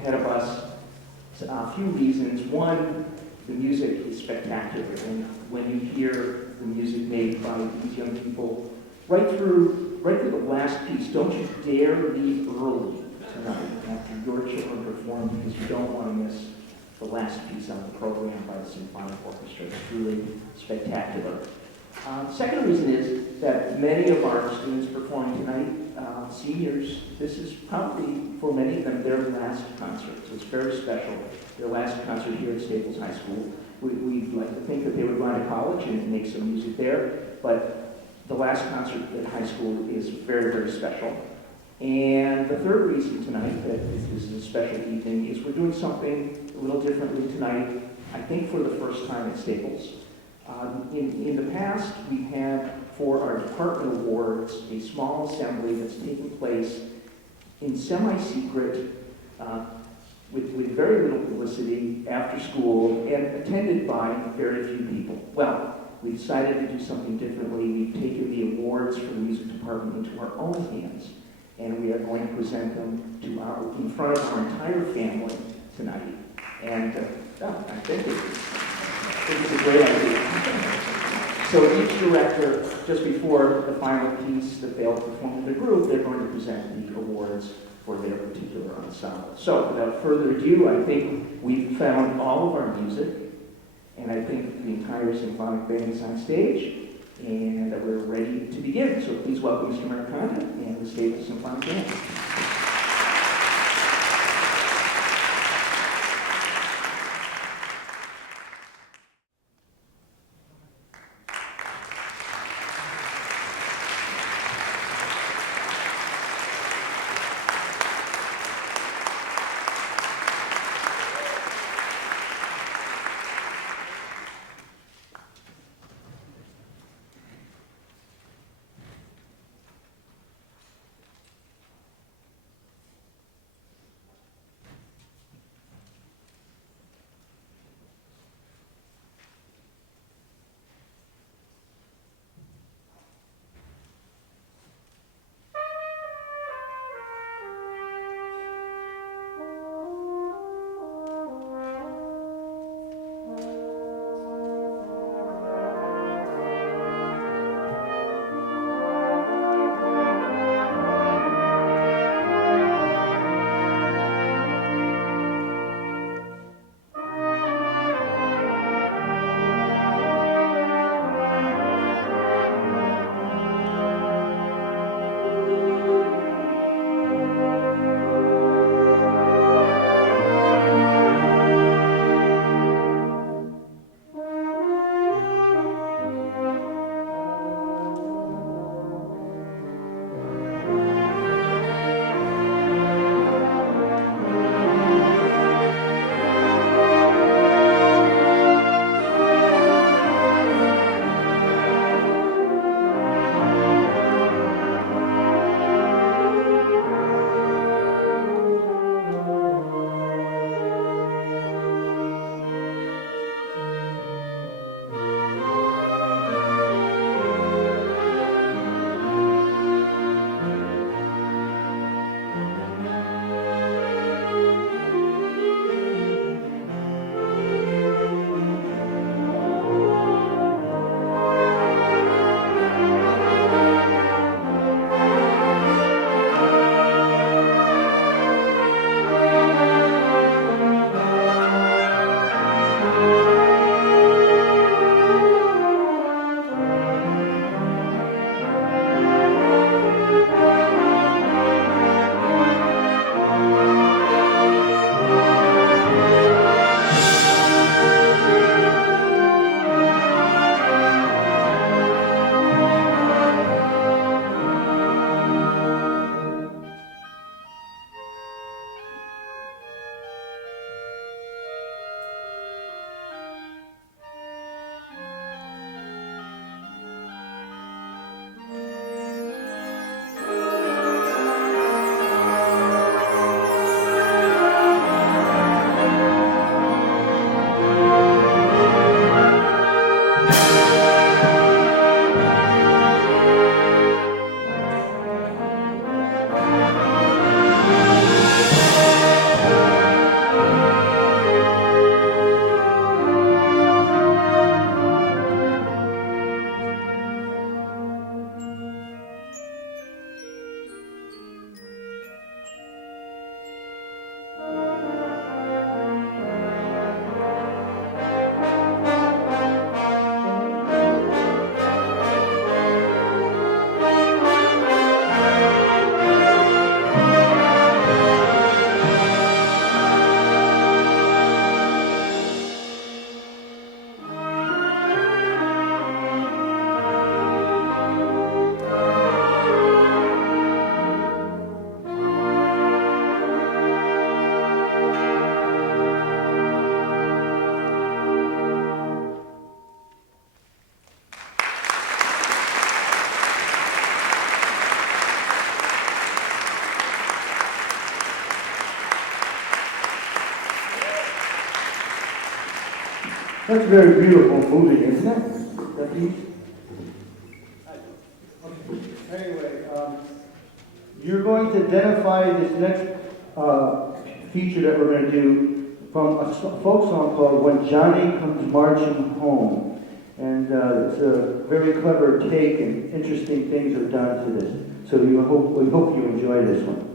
ahead of us. A few reasons. One, the music is spectacular, and when you hear the music made by these young people, right through the last piece, don't you dare leave early tonight after your children perform, because you don't want to miss the last piece on the program by the Symphonic Orchestra. It's really spectacular. Second reason is that many of our students performing tonight, seniors, this is probably, for many of them, their last concert. So it's very special, their last concert here at Staples High School. We'd like to think that they would go on to college and make some music there, but the last concert at high school is very, very special. And the third reason tonight that this is a special evening is we're doing something a little differently tonight, I think for the first time at Staples. In the past, we've had, for our department awards, a small assembly that's taken place in semi-secret, with very little publicity after school and attended by very few people. Well, we decided to do something differently. We've taken the awards for the music department into our own hands, and we are going to present them in front of our entire family tonight. And I think it's a great idea. So each director, just before the final piece that they'll perform to the group, they're going to present the awards for their particular ensemble. So without further ado, I think we've found all of our music, and I think the entire symphonic band is on stage, and we're ready to begin. So please welcome Mr. Marcanda and the Staples Symphonic Band. That's very beautiful movie, isn't it? That piece? Anyway, you're going to identify this next feature that we're going to do from a folk song called When Johnny Comes Marching Home. And it's a very clever take, and interesting things are done to this. So we hope you enjoy this one.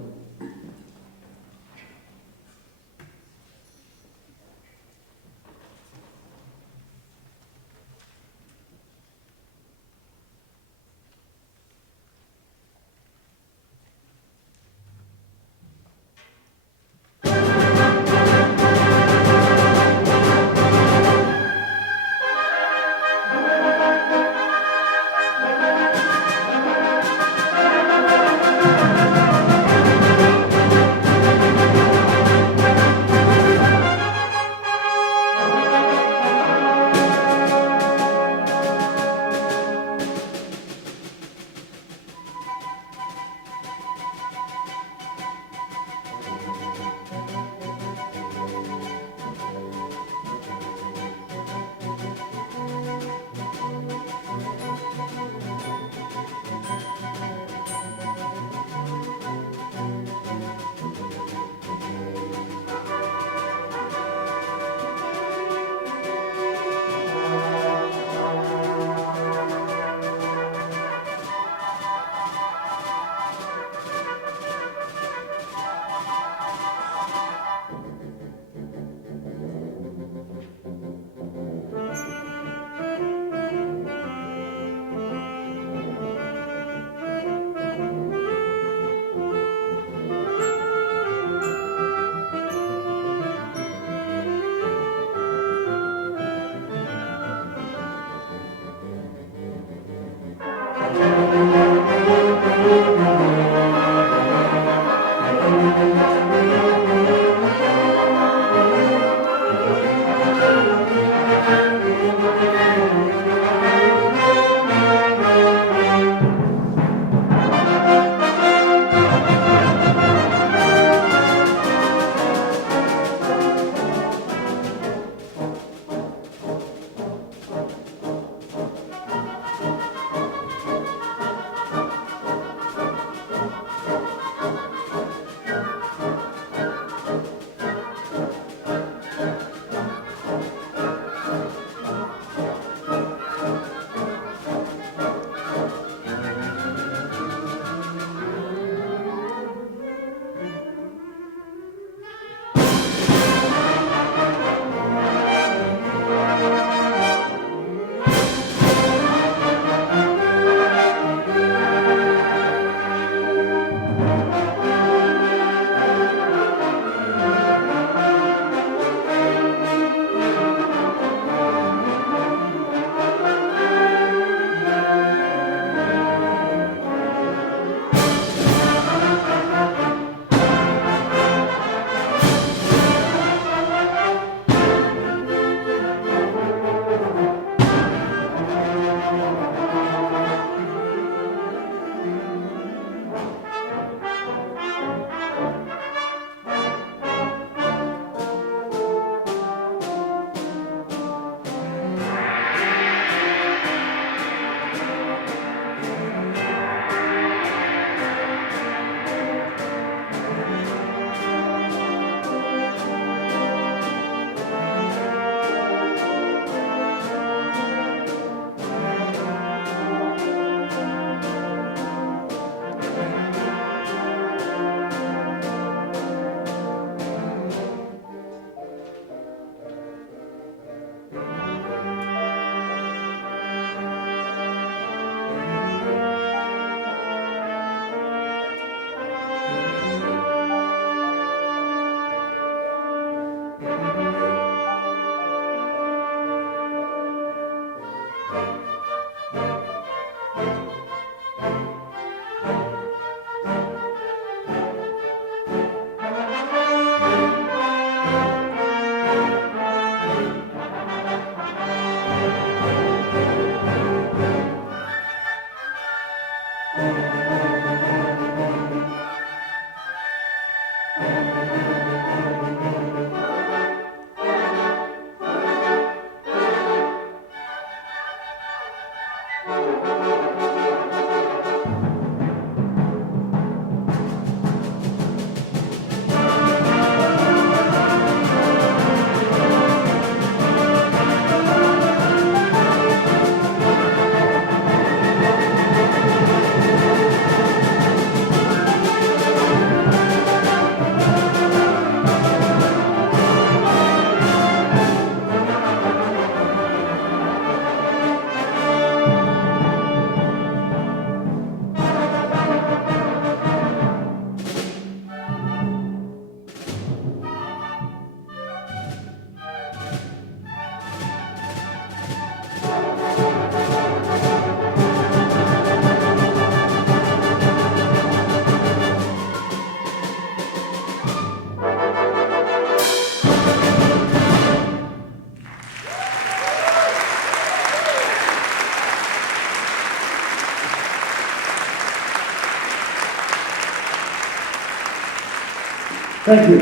Thank you.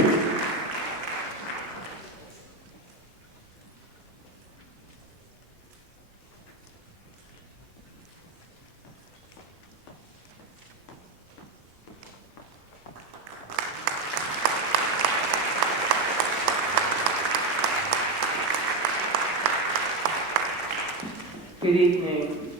Good evening.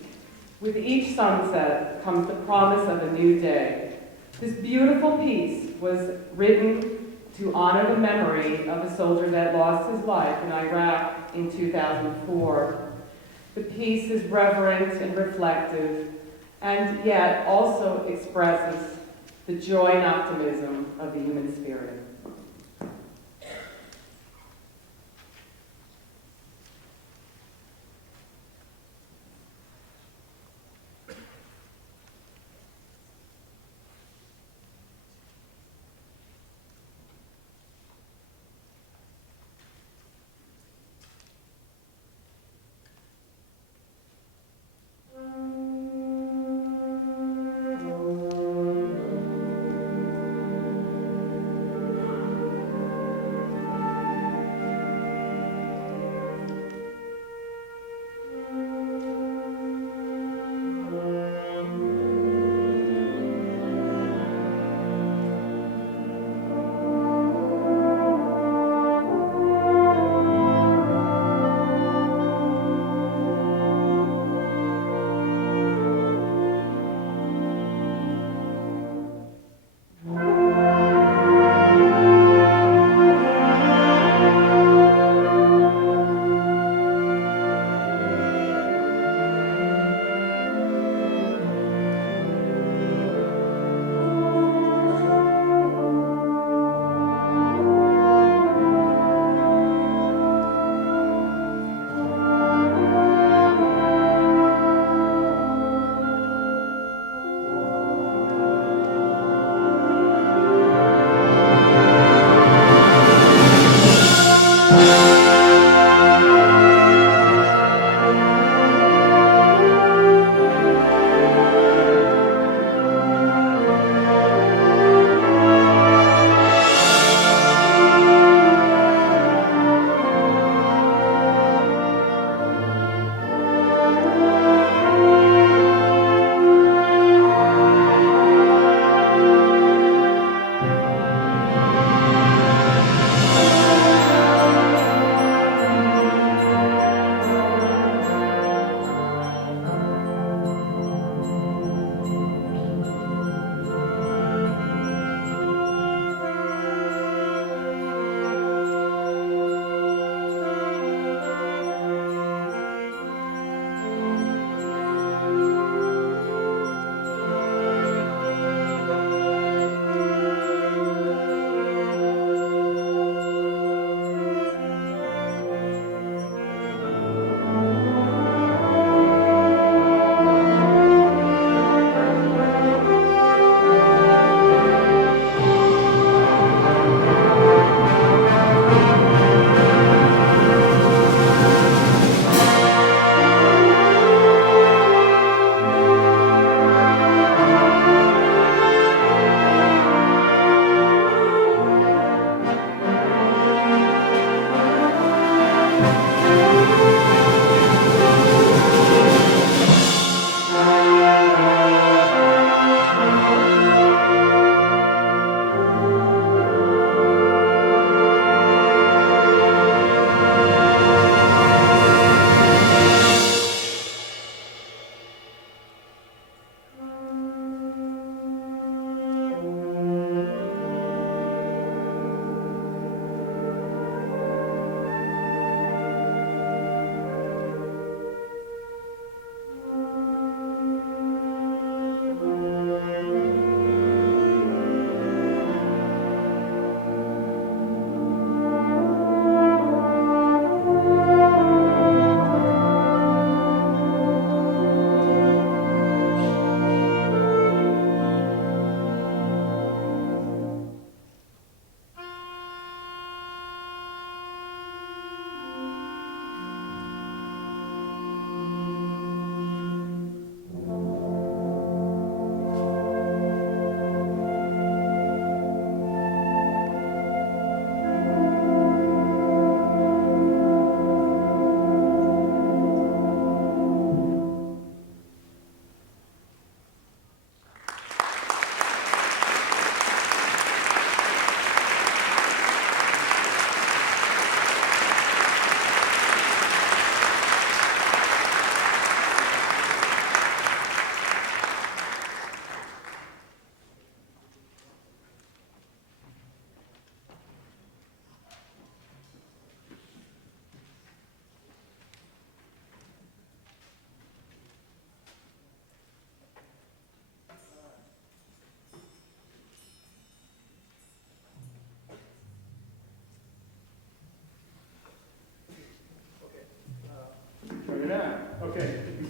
With each sunset comes the promise of a new day. This beautiful piece was written to honor the memory of a soldier that lost his life in Iraq in 2004. The piece is reverent and reflective, and yet also expresses the joy and optimism of the human spirit.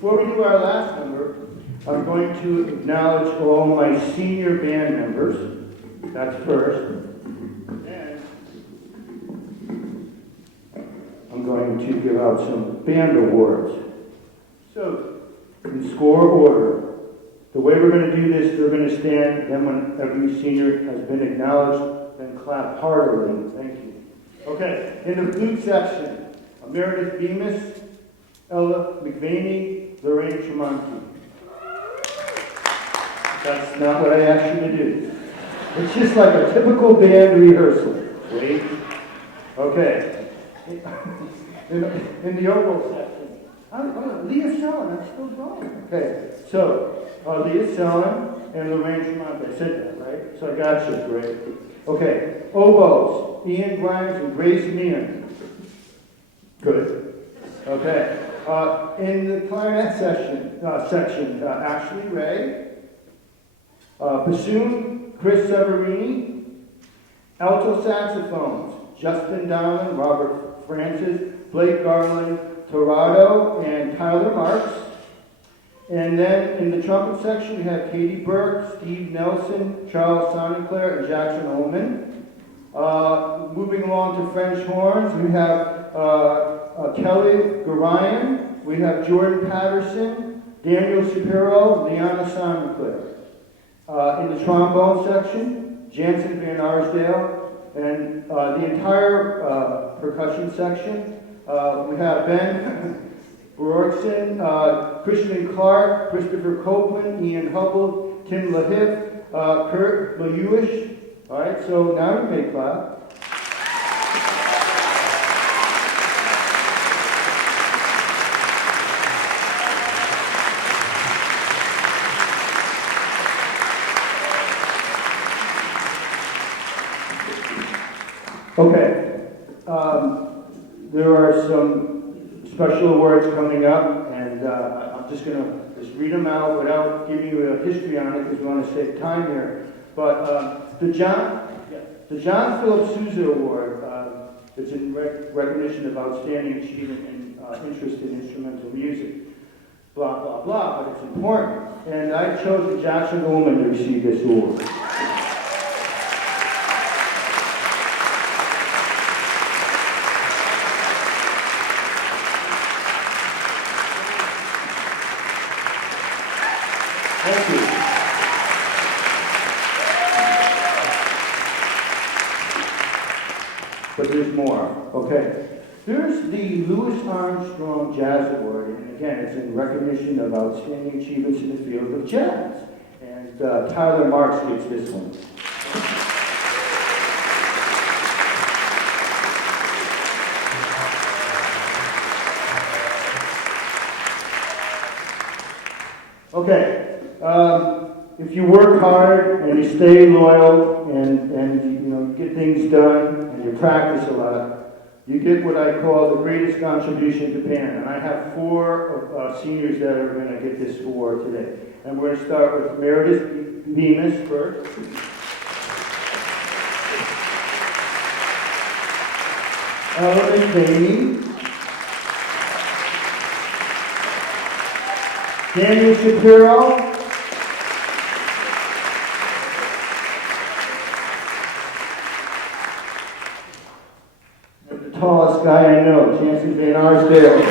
before we do our last number, I'm going to acknowledge all my senior band members. That's first. And I'm going to give out some band awards. So, in score order, the way we're going to do this, they're going to stand, then when every senior has been acknowledged, then clap heartily. Thank you. Okay, in the flute section, Meredith Bemis, Ella McVaney, Lorraine Tremonti. That's not what I asked you to do. It's just like a typical band rehearsal. Wait. Okay. In the oboe section, Leah Sellon, I'm still going. Okay, so Leah Sellon and Lorraine Tremonti. I said that, right? So I got you, great. Okay, oboes, Ian Grimes and Grace Meehan. Good. Okay. In the clarinet section, Ashley Ray, bassoon, Chris Severini, alto saxophones, Justin Dowling, Robert Francis, Blake Garland, Torado, and Tyler Marks. And then in the trumpet section, we have Katie Burke, Steve Nelson, Charles Sonneclair, and Jackson Ullman. Moving along to French horns, we have Kelly Garayan, we have Jordan Patterson, Daniel Shapiro, Liana Sonneclair. In the trombone section, Jansen Van Arsdale, and the entire percussion section, we have Ben Borgson, Christian Clark, Christopher Copeland, Ian Hubble, Tim LaHiff, Kurt Lahuish. All right, so now you may clap. Okay, there are some special awards coming up, and I'm just going to read them out without giving you a history on it because we want to save time here. But the John Philip Sousa Award, it's in recognition of outstanding achievement and interest in instrumental music. Blah, blah, blah, but it's important. And I chose Jackson Ullman to receive this award. Thank you. But there's more. Okay. There's the Louis Armstrong Jazz Award, and again, it's in recognition of outstanding achievements in the field of jazz. And Tyler Marks gets this one. Okay. If you work hard and you stay loyal and you get things done and you practice a lot, you get what I call the greatest contribution to Japan. And I have 4 seniors that are going to get this award today. And we're going to start with Meredith Bemis first. Ella McVaney. Daniel Shapiro. And the tallest guy I know, Jansen Van Arsdale.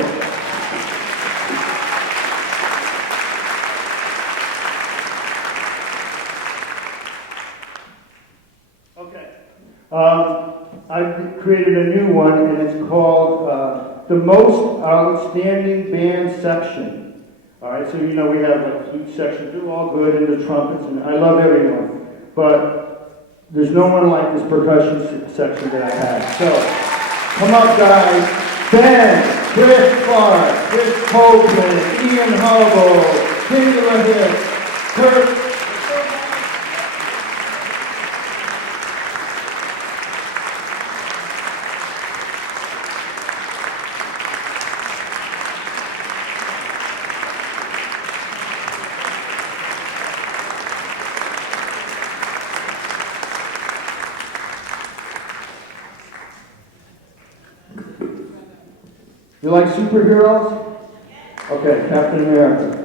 Okay. I've created a new one, and it's called the Most Outstanding Band Section. All right, so we have like flute section, they're all good, and the trumpets, and I love everyone. But there's no one like this percussion section that I have. So, come up guys. Ben, Chris Clark, Chris Copeland, Ian Hubble, Cindy LaHiff, Kurt. You like superheroes? Okay, Captain America.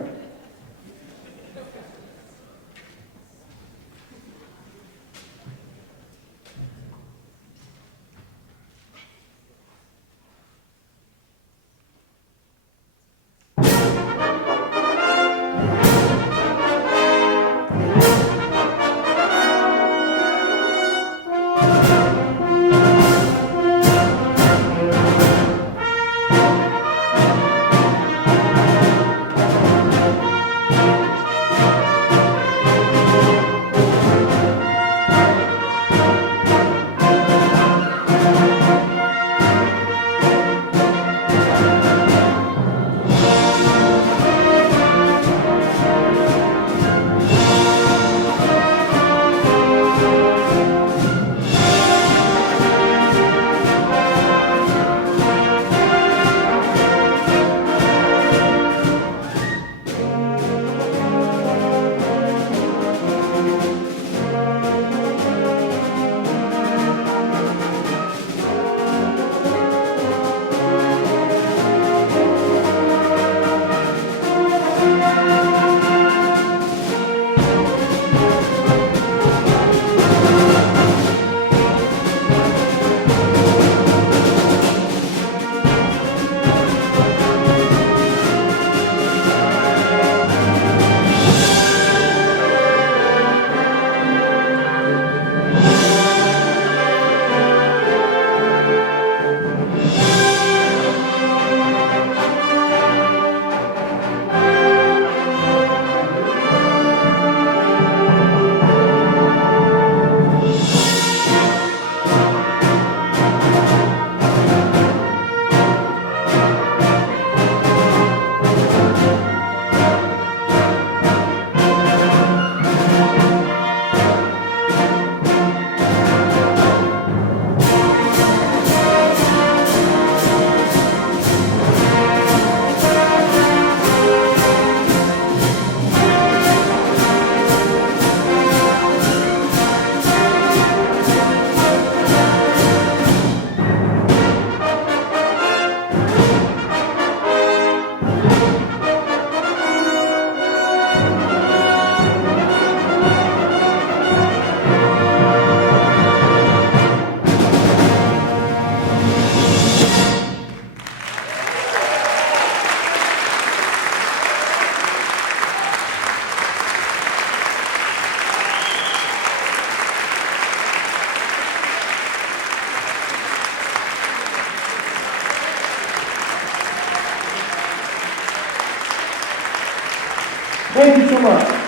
Thank you so much.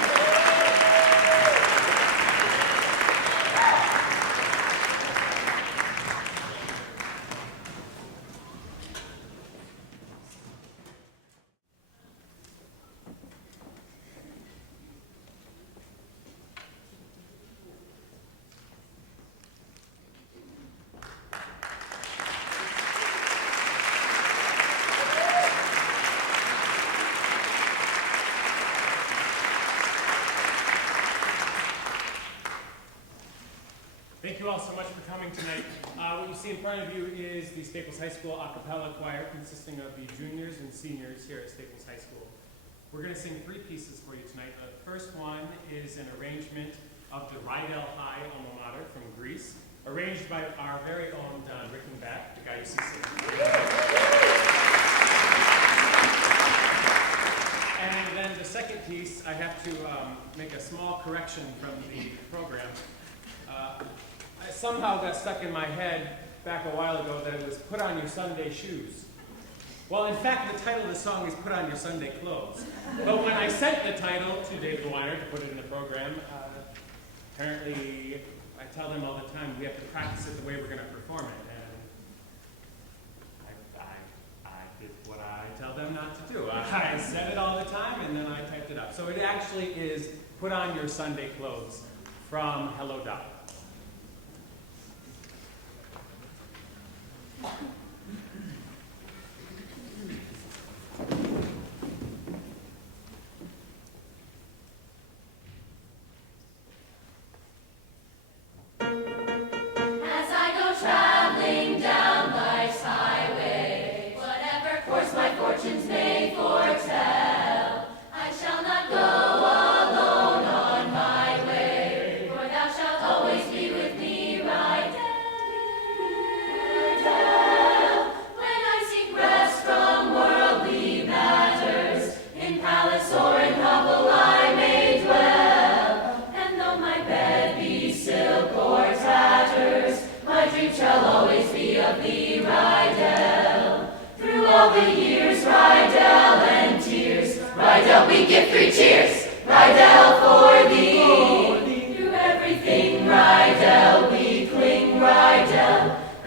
Thank you all so much for coming tonight. What you see in front of you is the Staples High School a cappella choir consisting of the juniors and seniors here at Staples High School. We're going to sing three pieces for you tonight. The first one is an arrangement of the Rydell High alma mater from Greece, arranged by our very own Don Rickenbach, the guy you see singing. And then the second piece, I have to make a small correction from the program. I somehow got stuck in my head back a while ago that it was Put On Your Sunday Shoes. Well, in fact, the title of the song is Put On Your Sunday Clothes. But when I sent the title to David Weiner to put it in the program, apparently I tell them all the time we have to practice it the way we're going to perform it. And I did what I tell them not to do. I said it all the time and then I typed it up. So it actually is Put On Your Sunday Clothes from Hello Doc. Fortunes may foretell.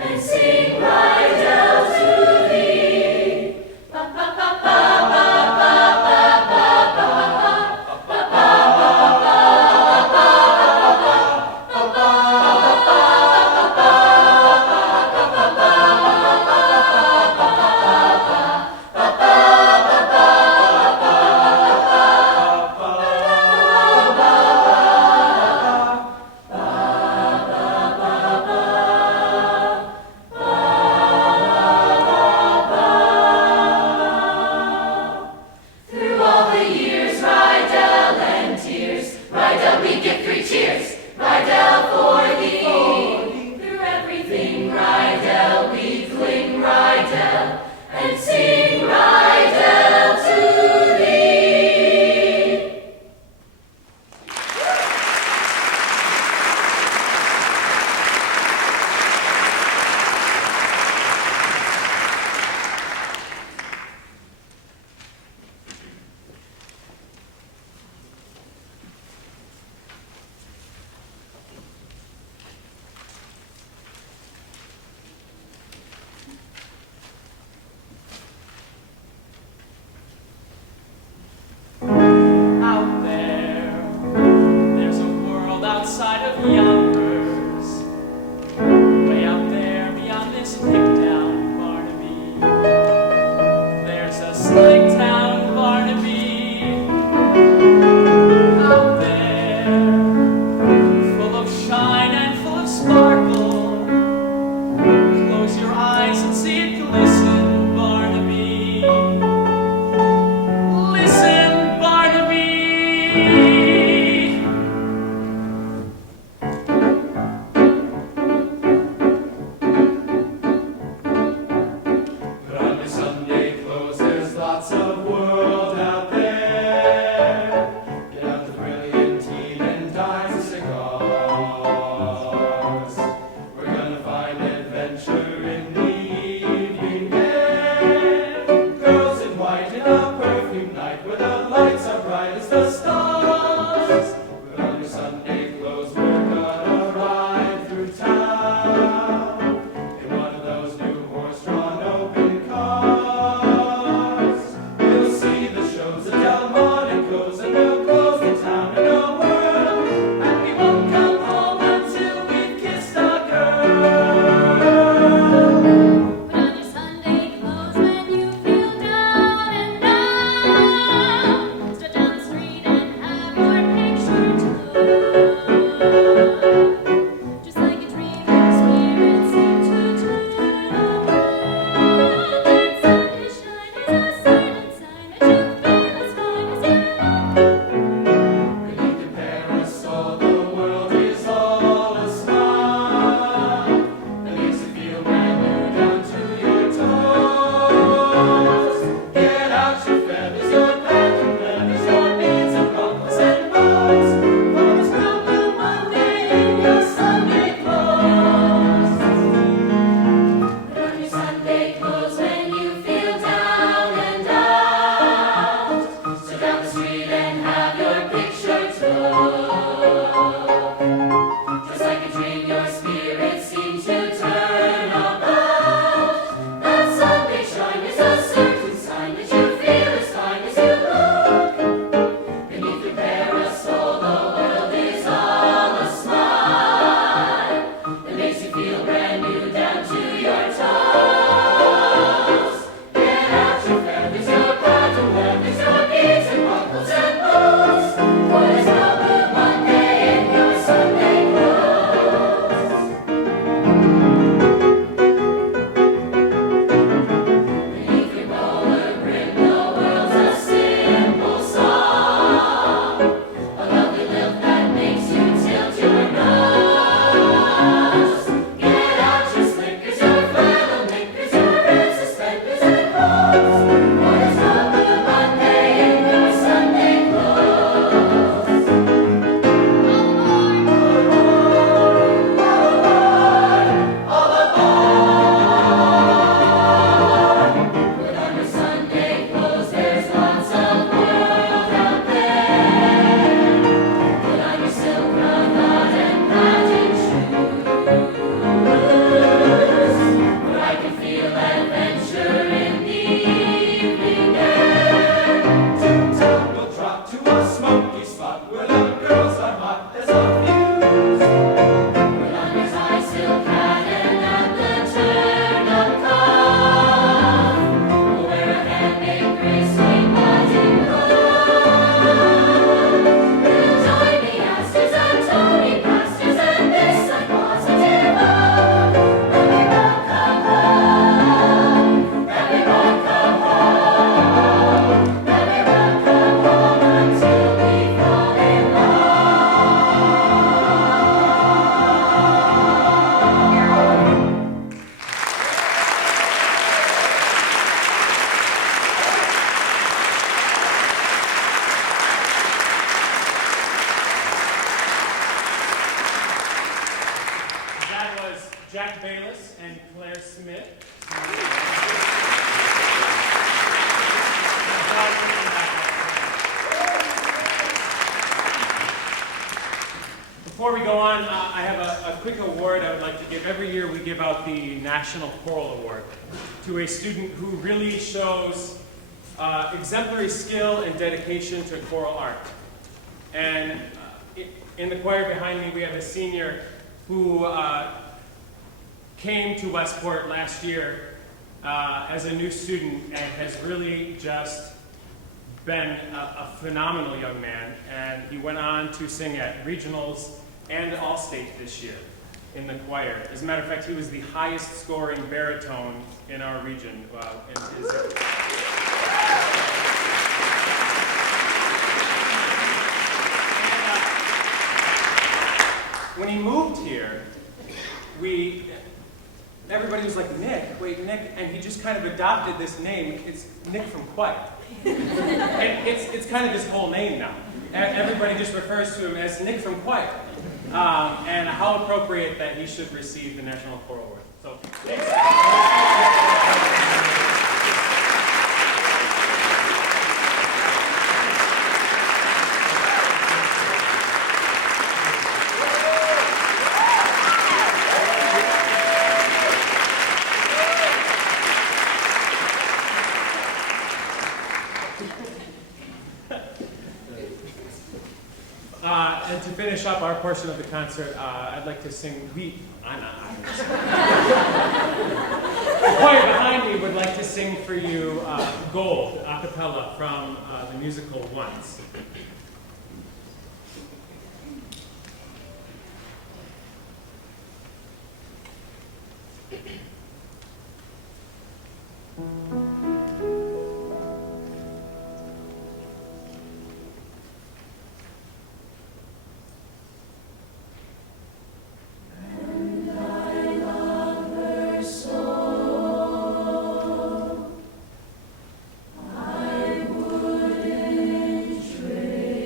and sing Rydell to thee. Ba ba ba ba ba ba ba ba ba ba ba Through all the years, Rydell and tears, Rydell, we give three cheers, Rydell for thee. Through everything, Rydell, we cling, Rydell, and sing Rydell to thee. Out there, there's a world outside of Yonkers. Way out there beyond this big town, Barnaby. There's a slick town, Barnaby. Out there, full of shine and full of sparkle. Close your eyes and see it glisten, Barnaby. Listen, Barnaby. Put on your Sunday clothes, there's lots of world out there. Get out the brilliant tea and dine cigars. We're gonna find adventure in the evening air. Girls in white in a perfume night where the lights are bright as the stars. Put on your Sunday clothes, we're gonna ride through town in one of those new horse-drawn open cars. We'll see the shows at Delmonico's and we'll close the town in a whirl. And we won't come home until we've kissed a girl. Bayless and Claire Smith. Before we go on, I have a quick award I would like to give. Every year we give out the National Choral Award to a student who really shows exemplary skill and dedication to choral art. And in the choir behind me, we have a senior who came to Westport last year as a new student and has really just been a phenomenal young man. And he went on to sing at regionals and All-State this year in the choir. As a matter of fact, he was the highest scoring baritone in our region. When he moved here, everybody was like, Nick, wait, Nick, and he just kind of adopted this name. It's Nick from Quiet. And it's kind of his whole name now. Everybody just refers to him as Nick from Quiet. And how appropriate that he should receive the National Choral Award. So, and to finish up our portion of the concert, I'd like to sing, the choir behind me would like to sing for you Gold, a cappella from the musical Once. I wouldn't trade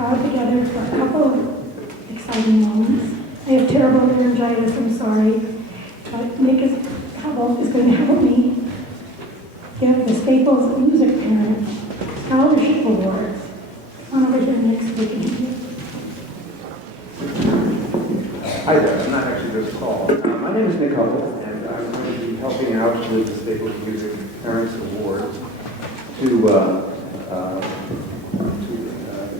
crowd together for a couple of exciting moments. I have terrible laryngitis, I'm sorry, but Nick Hubble is going to help me give the Staples Music Parents Scholarship Awards. On over here, Nick, so we can hear you. Hi there, I'm not actually this tall. My name is Nick Hubble, and I'm going to be helping out with the Staples Music Parents Awards to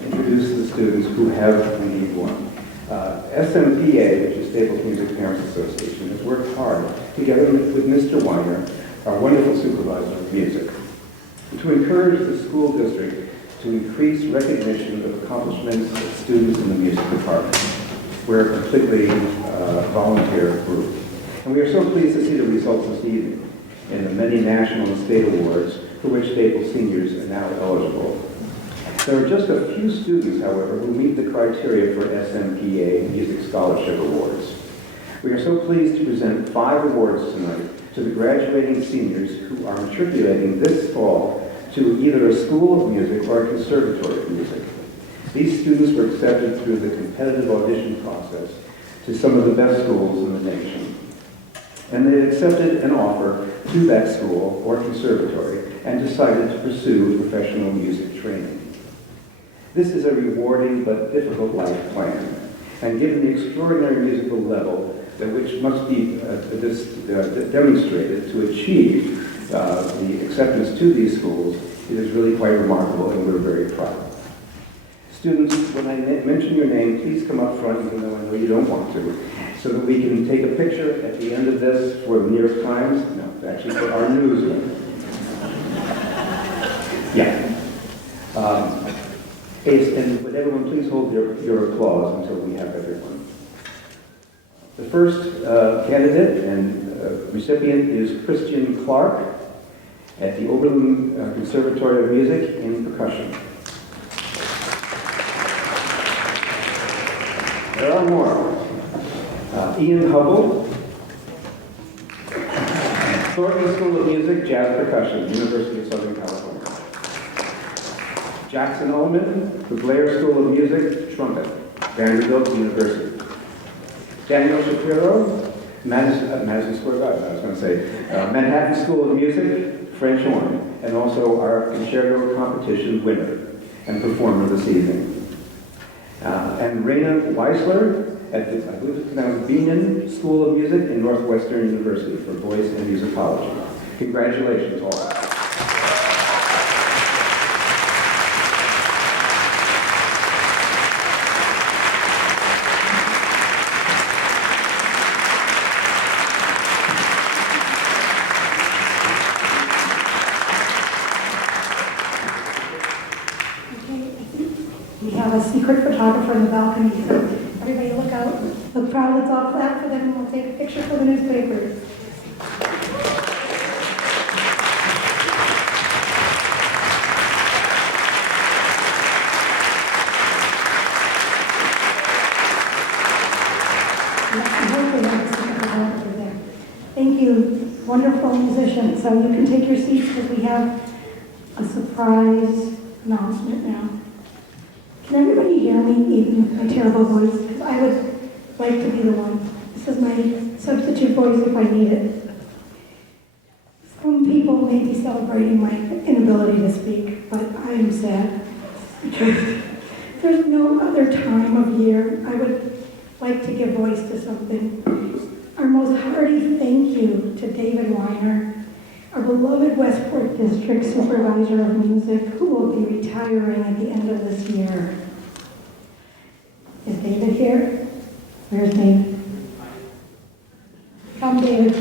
introduce the students who have indeed won. SMPA, which is Staples Music Parents Association, has worked hard together with Mr. Weiner, our wonderful supervisor of music, to encourage the school district to increase recognition of accomplishments of students in the music department. We're a completely volunteer group. And we are so pleased to see the results this evening in the many national and state awards for which Staples seniors are now eligible. There are just a few students, however, who meet the criteria for SMPA Music Scholarship Awards. We are so pleased to present 5 awards tonight to the graduating seniors who are matriculating this fall to either a school of music or a conservatory of music. These students were accepted through the competitive audition process to some of the best schools in the nation. And they accepted an offer to that school or conservatory and decided to pursue professional music training. This is a rewarding but difficult life plan, and given the extraordinary musical level which must be demonstrated to achieve the acceptance to these schools, it is really quite remarkable, and we're very proud. Students, when I mention your name, please come up front, even though I know you don't want to, so that we can take a picture at the end of this for the New York Times, no, actually for our newsroom. Yeah. And would everyone please hold your applause until we have everyone. The first candidate and recipient is Christian Clark at the Oberlin Conservatory of Music in percussion. There are more. Ian Hubble, Thornton School of Music, Jazz Percussion, University of Southern California. Jackson Ullman, the Blair School of Music, trumpet, Vanderbilt University. Daniel Shapiro, Madison Square Garden, I was going to say, Manhattan School of Music, French horn, and also our concerto competition winner and performer this evening. And Raina Weisler at the, I believe it's pronounced Beanan School of Music in Northwestern University for voice and musicology. Congratulations all. We have a secret photographer in the balcony, so everybody look out, look proud, let's all clap for them, and we'll take a picture for the newspapers. Thank you, wonderful musicians. So you can take your seats because we have a surprise announcement now. Can everybody hear me, even with my terrible voice? Because I would like to be the one. This is my substitute voice if I need it. Some people may be celebrating my inability to speak, but I am sad. Because there's no other time of year I would like to give voice to something. Our most hearty thank you to David Weiner, our beloved Westport District Supervisor of Music, who will be retiring at the end of this year. Is David here? Where's David? Come, David.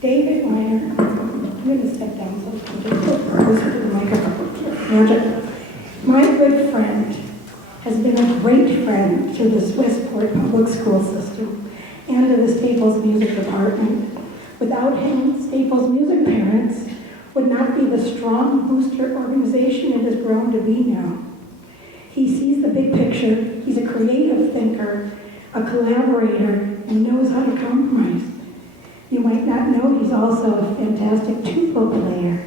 David Weiner, I'm going to step down so I can get close to the microphone. My good friend has been a great friend to this Westport public school system and head of the Staples Music Department. Without him, Staples Music Parents would not be the strong booster organization it has grown to be now. He sees the big picture, he's a creative thinker, a collaborator, and knows how to compromise. You might not know he's also a fantastic tuba player.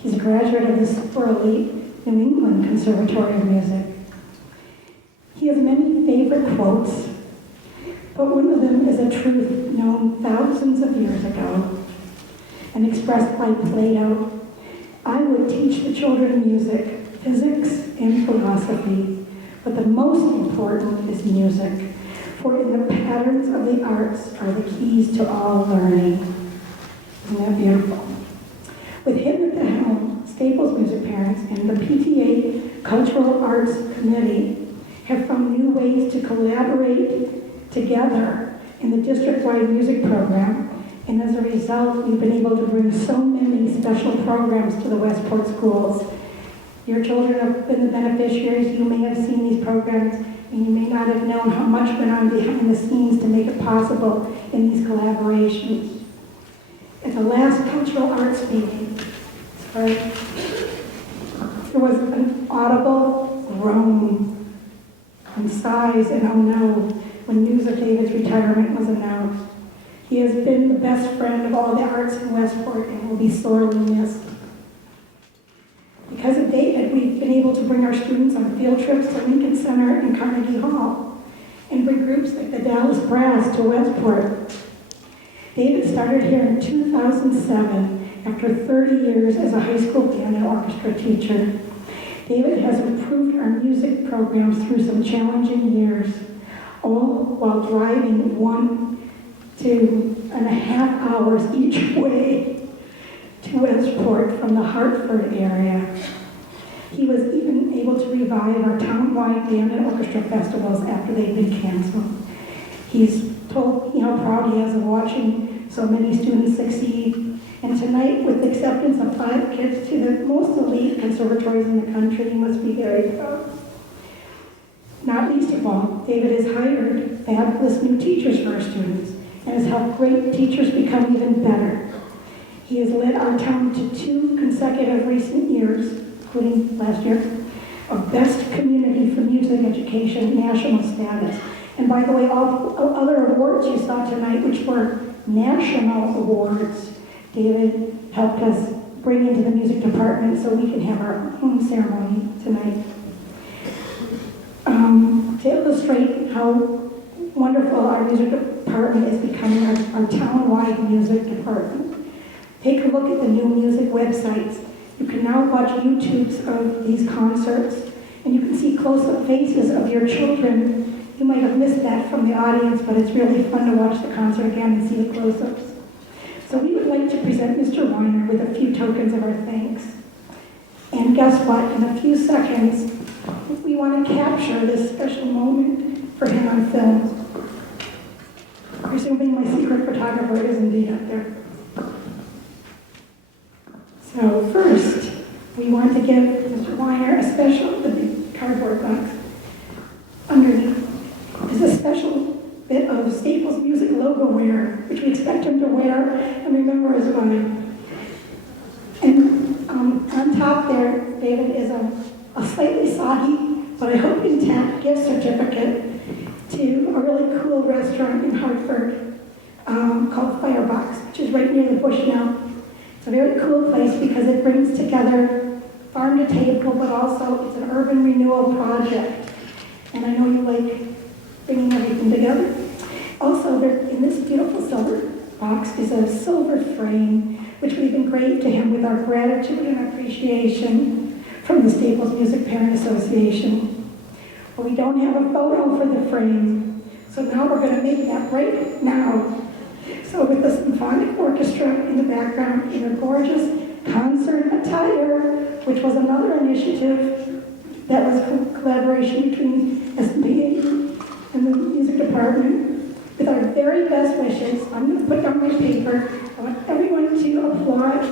He's a graduate of the super elite New England Conservatory of Music. He has many favorite quotes, but one of them is a truth known thousands of years ago and expressed by Plato. I would teach the children music, physics, and philosophy, but the most important is music, for in the patterns of the arts are the keys to all learning. Isn't that beautiful? With him at the helm, Staples Music Parents and the PTA Cultural Arts Committee have found new ways to collaborate together in the district-wide music program, and as a result, we've been able to bring so many special programs to the Westport schools. Your children have been the beneficiaries. You may have seen these programs, and you may not have known how much went on behind the scenes to make it possible in these collaborations. At the last cultural arts meeting, there was an audible groan and sighs and oh no when news of David's retirement was announced. He has been the best friend of all the arts in Westport and will be sorely missed. Because of David, we've been able to bring our students on field trips to Lincoln Center and Carnegie Hall and bring groups like the Dallas Brass to Westport. David started here in 2007 after 30 years as a high school band and orchestra teacher. David has improved our music programs through some challenging years, all while driving 1.5 hours each way to Westport from the Hartford area. He was even able to revive our town-wide band and orchestra festivals after they'd been canceled. He's told me how proud he is of watching so many students succeed. And tonight, with the acceptance of 5 kids to the most elite conservatories in the country, he must be very proud. Not least of all, David has hired fabulous new teachers for our students and has helped great teachers become even better. He has led our town to 2 consecutive recent years, including last year, of Best Community for Music Education national status. And by the way, all other awards you saw tonight, which were national awards, David helped us bring into the music department so we can have our own ceremony tonight. To illustrate how wonderful our music department is becoming our town-wide music department, take a look at the new music websites. You can now watch YouTubes of these concerts, and you can see close-up faces of your children. You might have missed that from the audience, but it's really fun to watch the concert again and see the close-ups. So we would like to present Mr. Weiner with a few tokens of our thanks. And guess what? In a few seconds, we want to capture this special moment for him on film. Presuming my secret photographer is indeed up there. So first, we want to give Mr. Weiner a special, the big cardboard box underneath is a special bit of Staples Music logo wear, which we expect him to wear and remember his mine. And on top there, David, is a slightly soggy, but I hope intact gift certificate to a really cool restaurant in Hartford called Firebox, which is right near the Bushnell. It's a very cool place because it brings together farm to table, but also it's an urban renewal project. And I know you like bringing everything together. Also, in this beautiful silver box is a silver frame, which we've engraved to him with our gratitude and appreciation from the Staples Music Parent Association. But we don't have a photo for the frame, so now we're going to make that right now. So with the symphonic orchestra in the background in a gorgeous concert attire, which was another initiative that was a collaboration between SBA and the music department. With our very best wishes, I'm going to put down my paper. I want everyone to applaud. It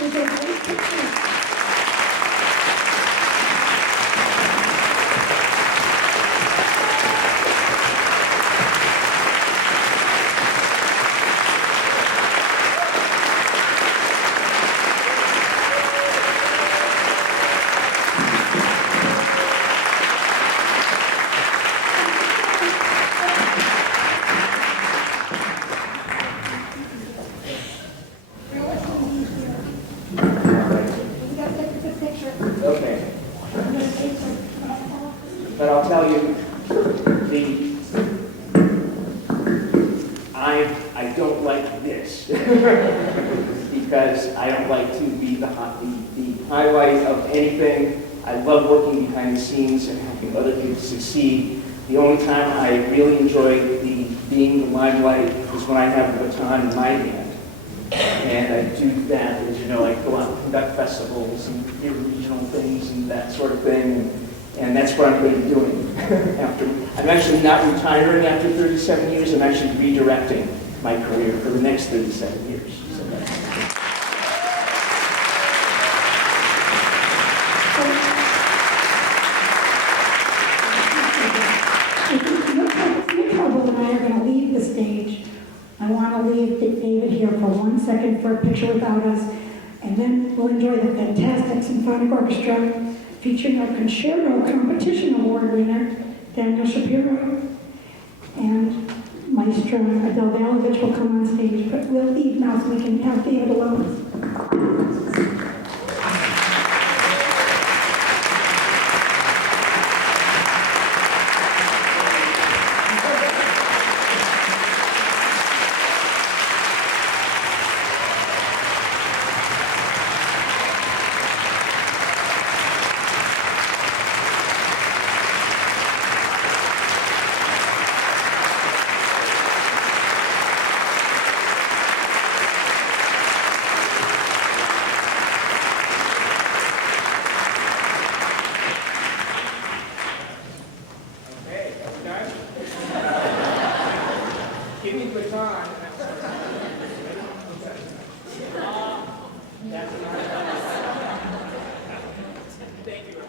was a great picture. don't like this. Because I don't like to be the highlight of anything. I love working behind the scenes and helping other people succeed. The only time I really enjoy being the limelight is when I have the baton in my hand. And I do that, as you know, I go out and conduct festivals and regional things and that sort of thing. And that's what I'm going to be doing after. I'm actually not retiring after 37 years. I'm actually redirecting my career for the next 37 years. So that's Nick Trouble and I are going to leave the stage. I want to leave David here for 1 second for a picture without us, and then we'll enjoy the fantastic symphonic orchestra featuring our Concerto Competition Award winner, Daniel Shapiro, and Maestro Adele Valovich will come on stage, but we'll leave now so we can have David alone. give me the baton. Thank you.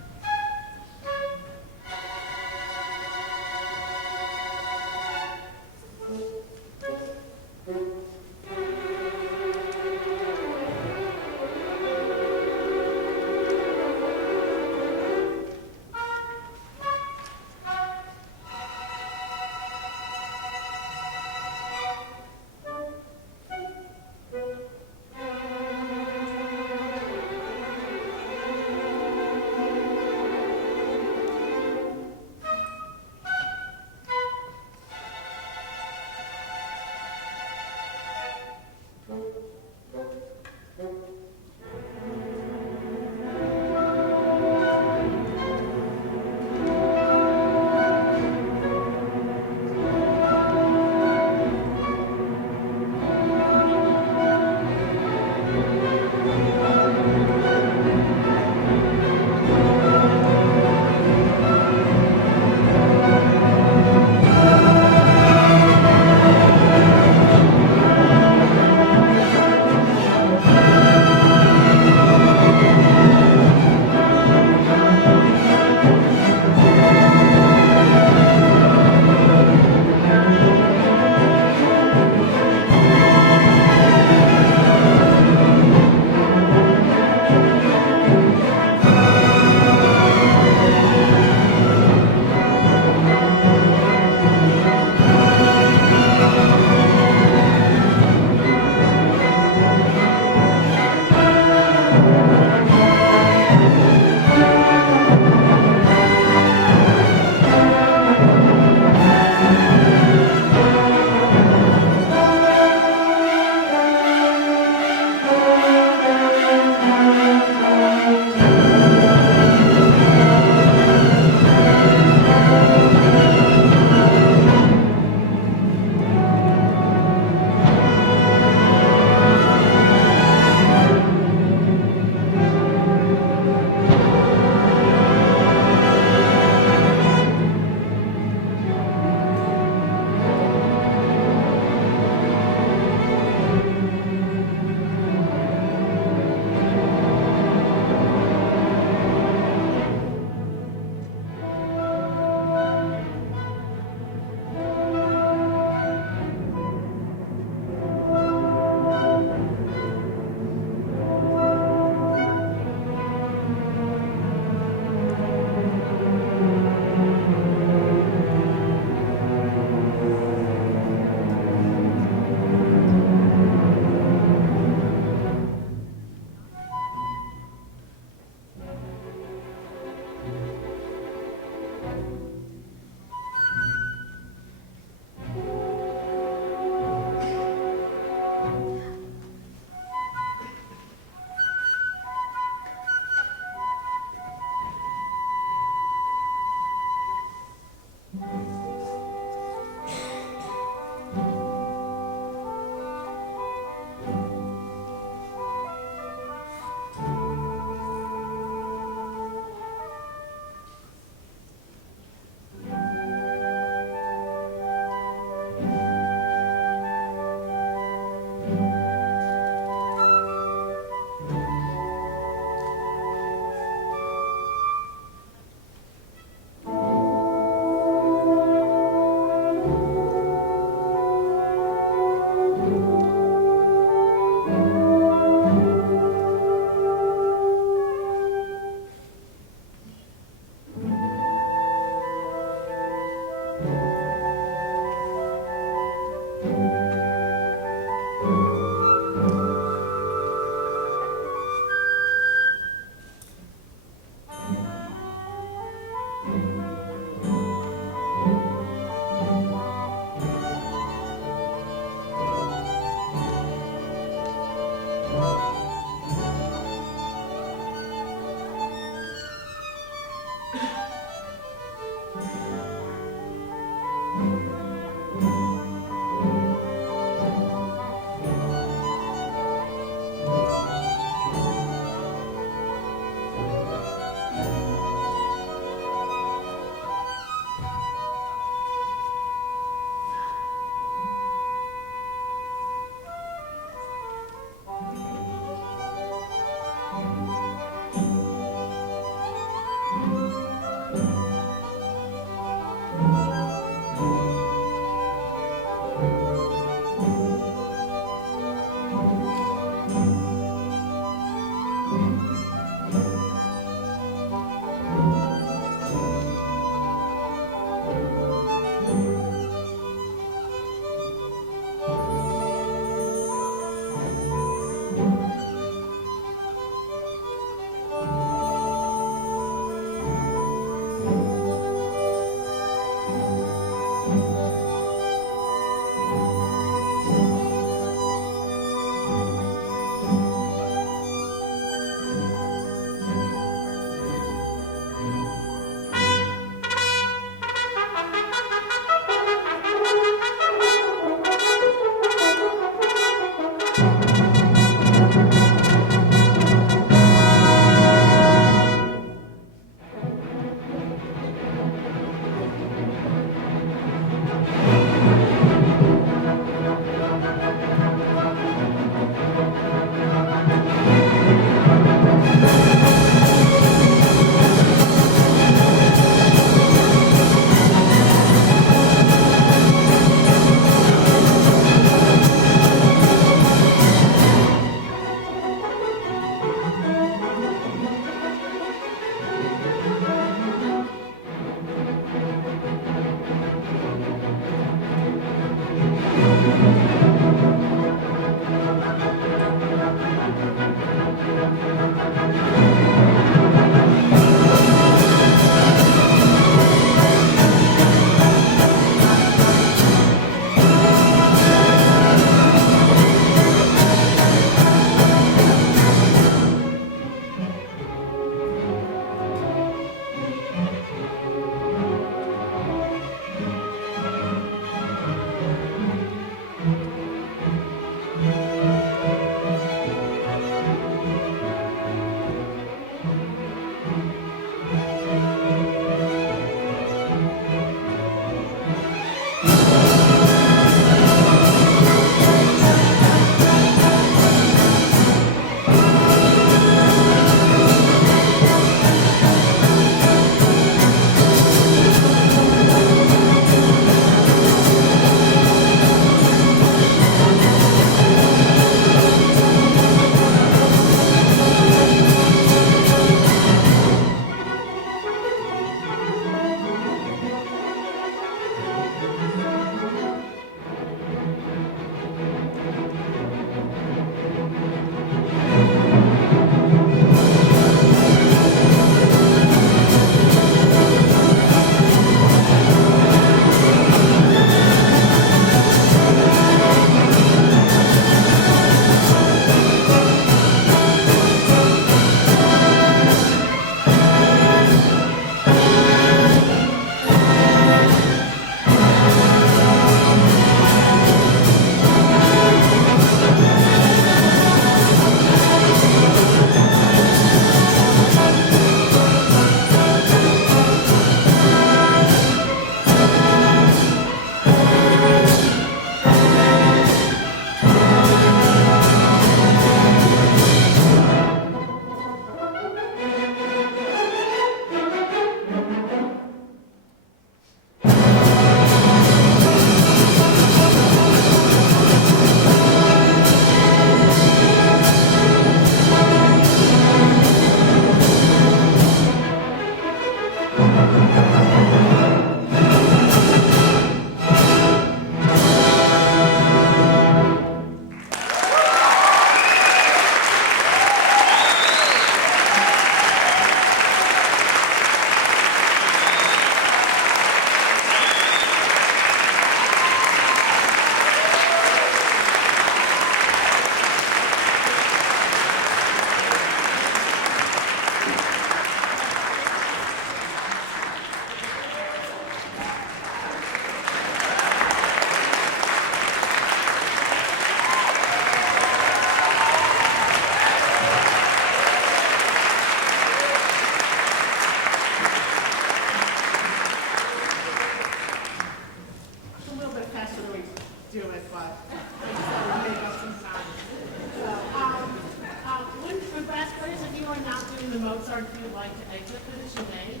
of you would like to exit the Chimney.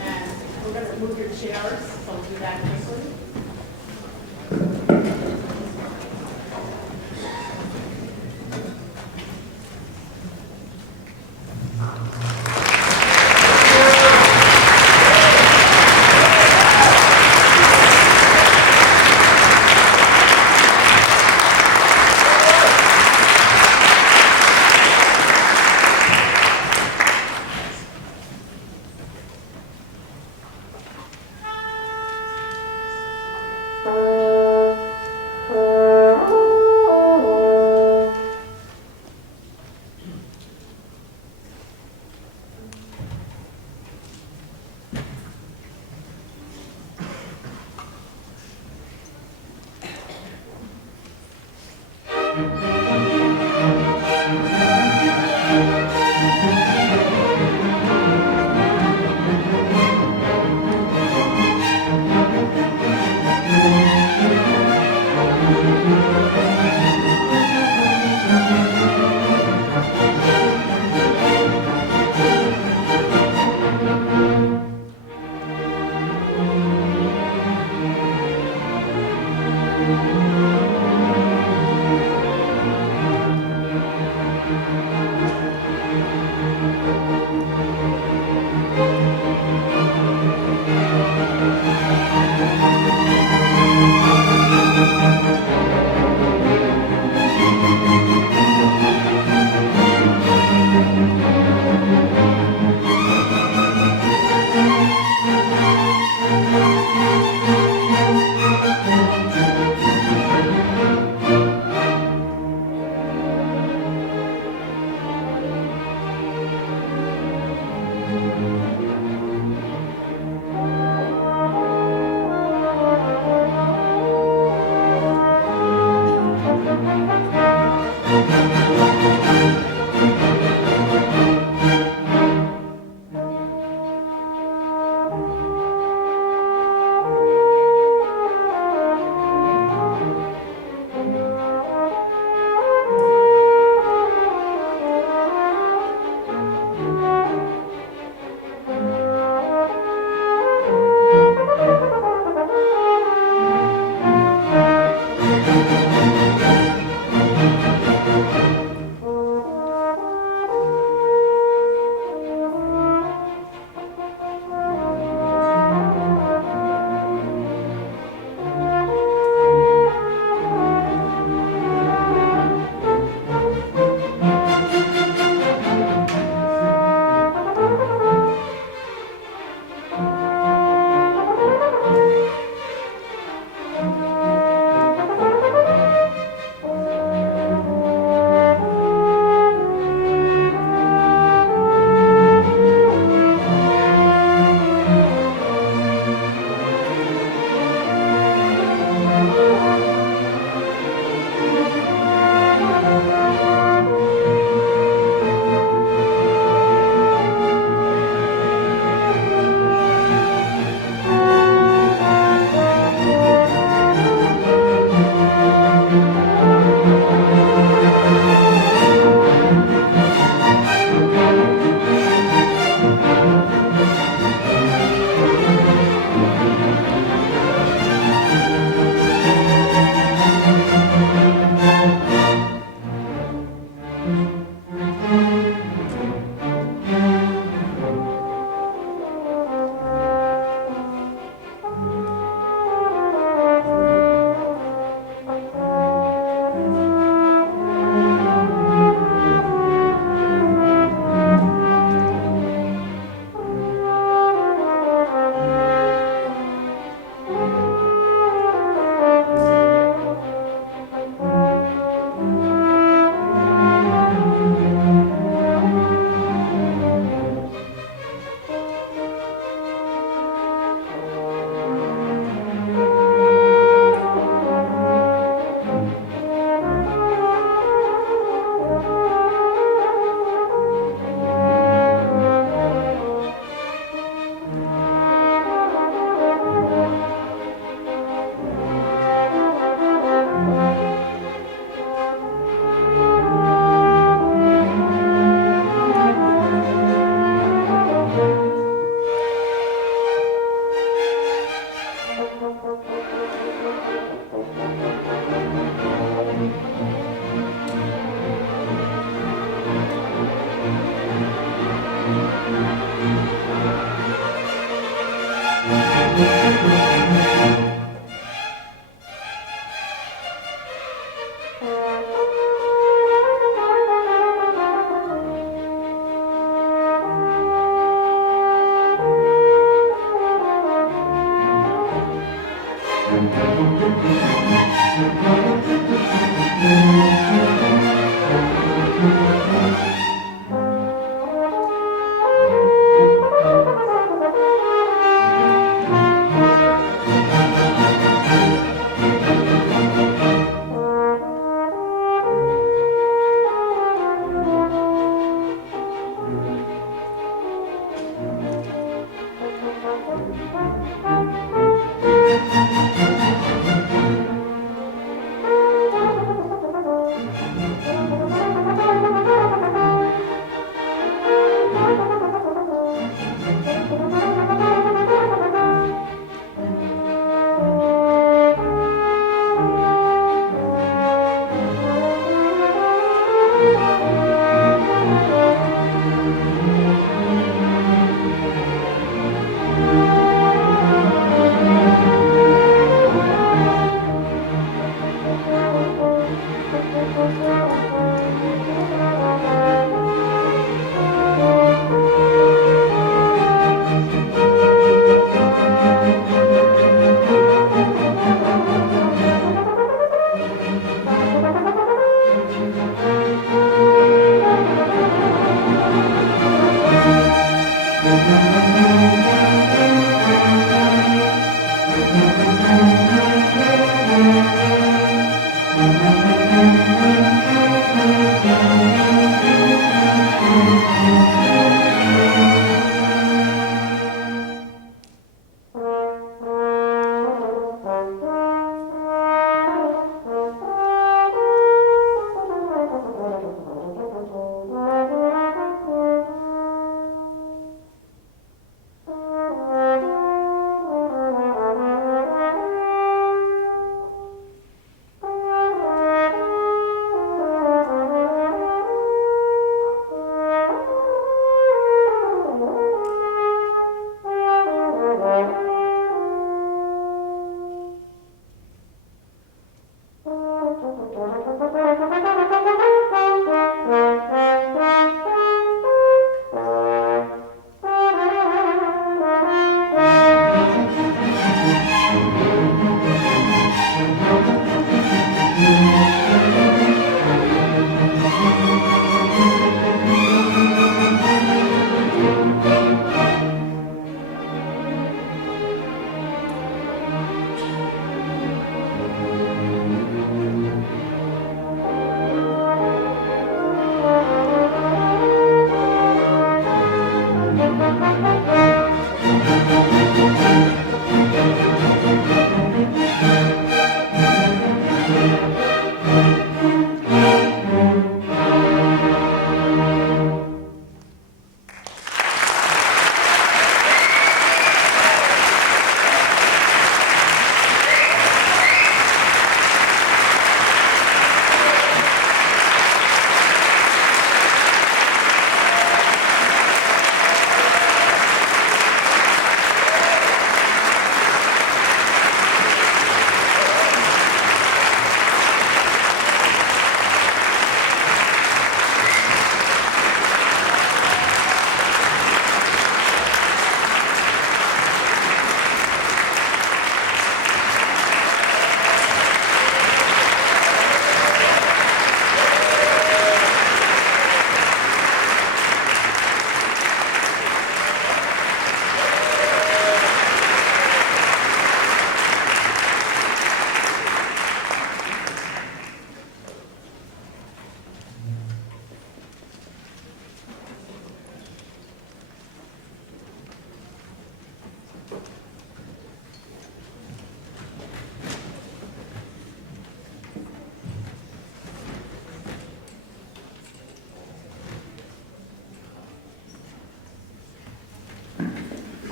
And we're going to move your chairs, so we'll do that quickly.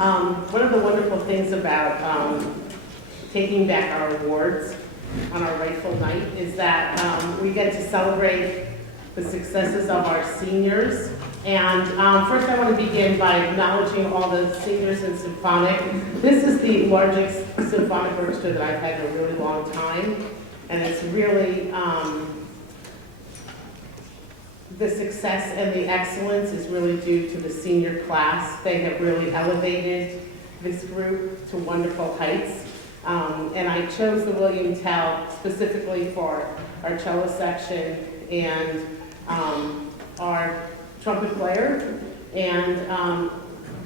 One of the wonderful things about taking back our awards on our rightful night is that we get to celebrate the successes of our seniors. And first I want to begin by acknowledging all the seniors in Symphonic. This is the largest symphonic orchestra that I've had in a really long time. And it's really, the success and the excellence is really due to the senior class. They have really elevated this group to wonderful heights. And I chose the William Tell specifically for our cello section and our trumpet player. And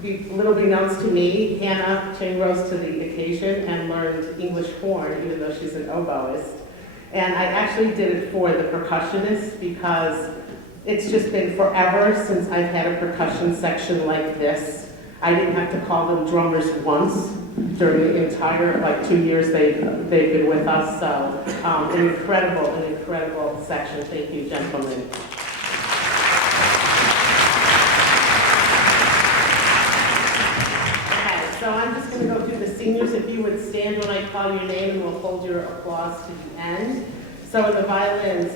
little beknownst to me, Hannah Chang rose to the occasion and learned English horn, even though she's an oboist. And I actually did it for the percussionists because it's just been forever since I've had a percussion section like this. I didn't have to call them drummers once during the entire, 2 years they've been with us. So an incredible section. Thank you, gentlemen. Okay, so I'm just going to go through the seniors. If you would stand when I call your name, and we'll hold your applause to the end. So in the violins,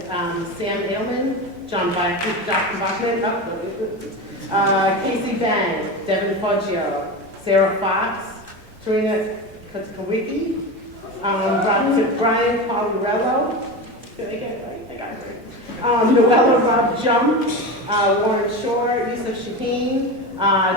Sam Ailman, John Bachman, Casey Bang, Devin Foggio, Sarah Fox, Tarina Katkawicki, Brian Pagliarello, did I get it right? I got it right. Noella Rob Jump, Warren Shore, Yusuf Shaheen,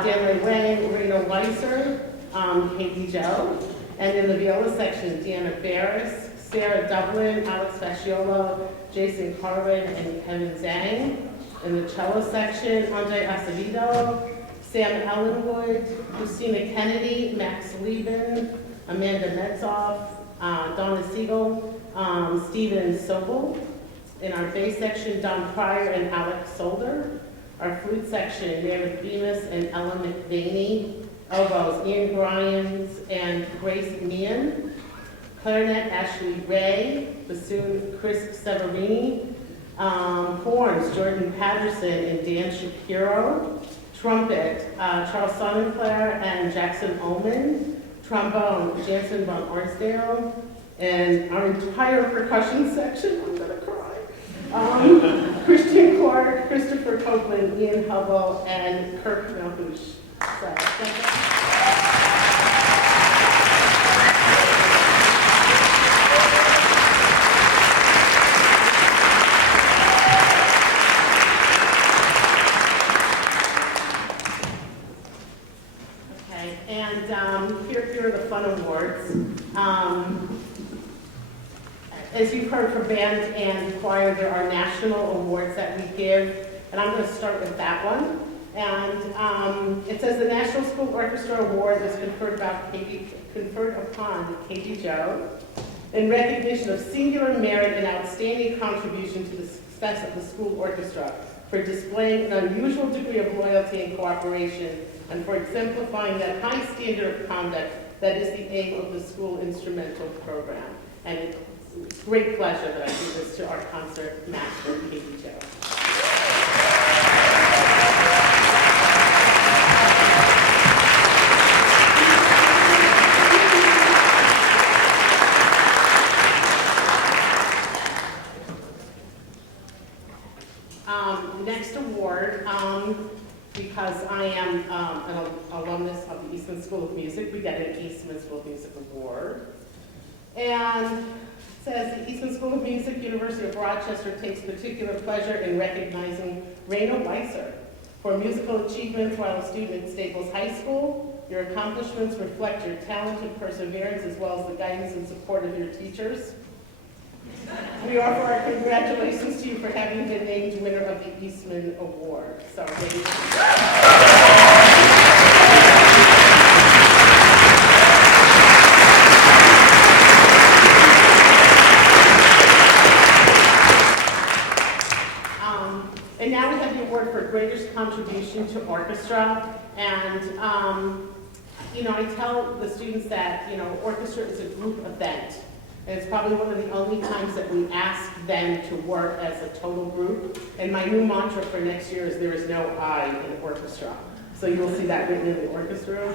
Dan Ray Wang, Rena Weiser, Katie Joe, and in the viola section, Deanna Barris, Sarah Dublin, Alex Fasciola, Jason Carvin, and Kevin Zhang. In the cello section, Andre Acevedo, Sam Ellenwood, Christina Kennedy, Max Lieben, Amanda Metzoff, Donna Siegel, Stephen Sobel. In our bass section, Don Pryor and Alex Solder. Our flute section, Meredith Bemis and Ella McVaney. Oboes, Ian Grimes and Grace Meehan. Clarinet, Ashley Ray. Bassoon, Chris Severini. Horns, Jordan Patterson and Dan Shapiro. Trumpet, Charles Sonnenclair and Jackson Ullman. Trombone, Jansen von Arsdale. And our entire percussion section, I'm gonna cry. Christian Clark, Christopher Copeland, Ian Hubble, and Kirk Melhush. So, here are the fun awards. As you've heard from band and choir, there are national awards that we give, and I'm going to start with that one. And it says the National School Orchestra Award was conferred upon Katie Joe in recognition of singular merit and outstanding contribution to the success of the school orchestra for displaying an unusual degree of loyalty and cooperation and for exemplifying that high standard of conduct that is the aim of the school instrumental program. And it's a great pleasure that I do this to our concert master, Katie Joe. Next award, because I am an alumnus of the Eastman School of Music, we get an Eastman School of Music award. And it says the Eastman School of Music, University of Rochester takes particular pleasure in recognizing Raina Weiser for musical achievements while a student at Staples High School. Your accomplishments reflect your talent and perseverance as well as the guidance and support of your teachers. We offer our congratulations to you for having been named winner of the Eastman Award. So, and now we have the award for greatest contribution to orchestra. And, I tell the students that, orchestra is a group event. And it's probably one of the only times that we ask them to work as a total group. And my new mantra for next year is there is no I in orchestra. So you will see that written in the orchestra.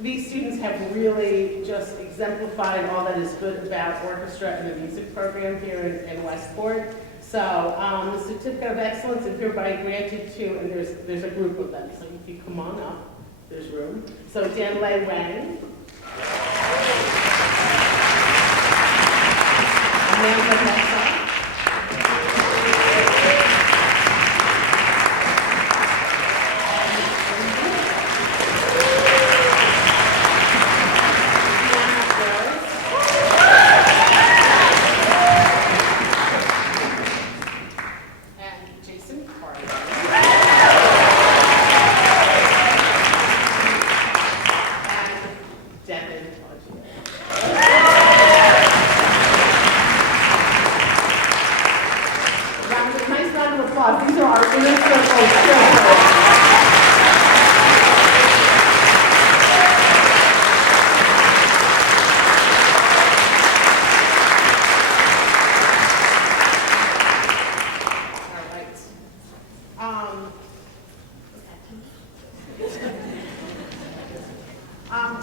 These students have really just exemplified all that is good about orchestra and the music program here in Westport. So the Certificate of Excellence is hereby granted to, and there's a group of them, so if you come on up, there's room. So Dan Lei Wang. Amanda Mesa.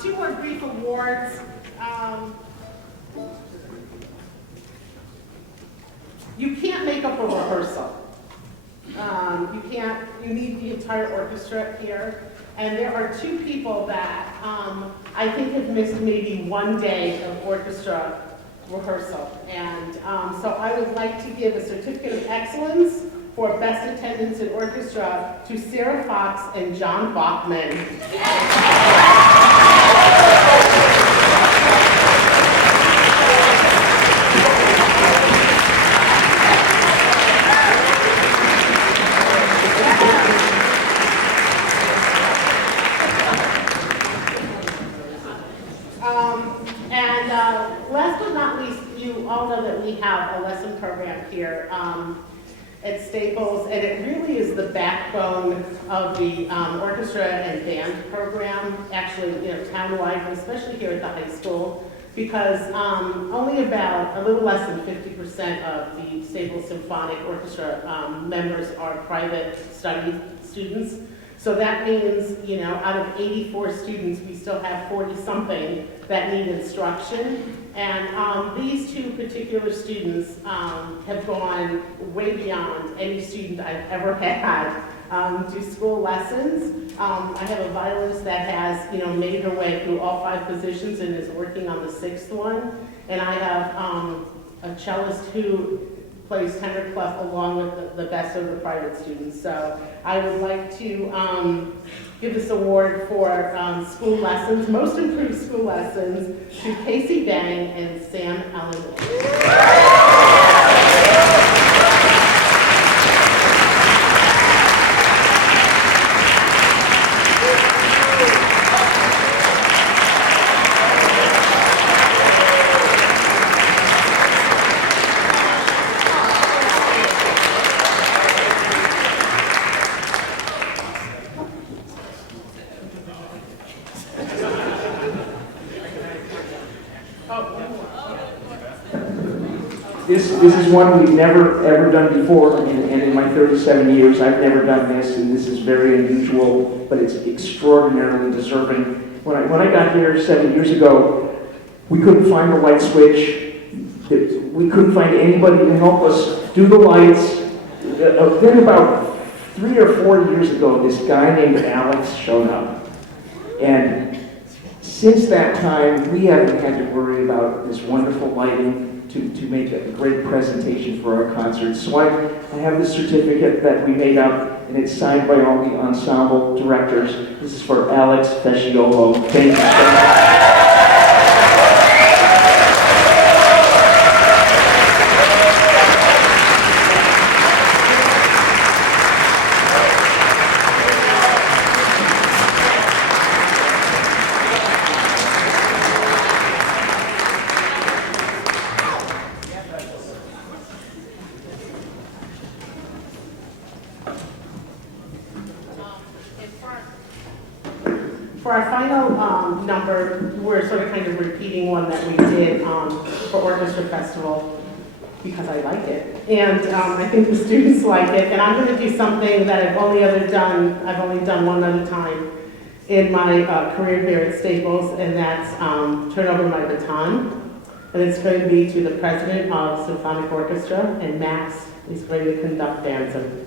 Two more brief awards. You can't make up a rehearsal. You need the entire orchestra here. And there are two people that I think have missed maybe one day of orchestra rehearsal. And so I would like to give a certificate of excellence for best attendance in orchestra to Sarah Fox and John Bachman. Last but not least, you all know that we have a lesson program here at Staples, and it really is the backbone of the orchestra and band program, actually, townwide, but especially here at the high school, because only about a little less than 50% of the Staples Symphonic Orchestra members are private study students. So that means, out of 84 students, we still have 40-something that need instruction. And these two particular students have gone way beyond any student I've ever had to school lessons. I have a violinist that has, made her way through all 5 positions and is working on the 6th one. And I have a cellist who plays tenor clef along with the best of the private students. So I would like to give this award for school lessons, most improved school lessons, to Casey Bang and Sam Allen. This is one we've never, ever done before, and in my 37 years, I've never done this, and this is very unusual, but it's extraordinarily deserving. When I got here 7 years ago, we couldn't find the light switch. We couldn't find anybody to help us do the lights. Then about 3 or 4 years ago, this guy named Alex showed up. And since that time, we haven't had to worry about this wonderful lighting to make a great presentation for our concerts. So I have this certificate that we made up, and it's signed by all the ensemble directors. This is for Alex Fesciolo. Thank you so much. For our final number, we're sort of kind of repeating one that we did for Orchestra Festival. because I like it. And I think the students like it. And I'm going to do something that I've only done one other time in my career here at Staples, and that's turn over my baton. And it's going to be to the president of Symphonic Orchestra, and Max is going to conduct dancing.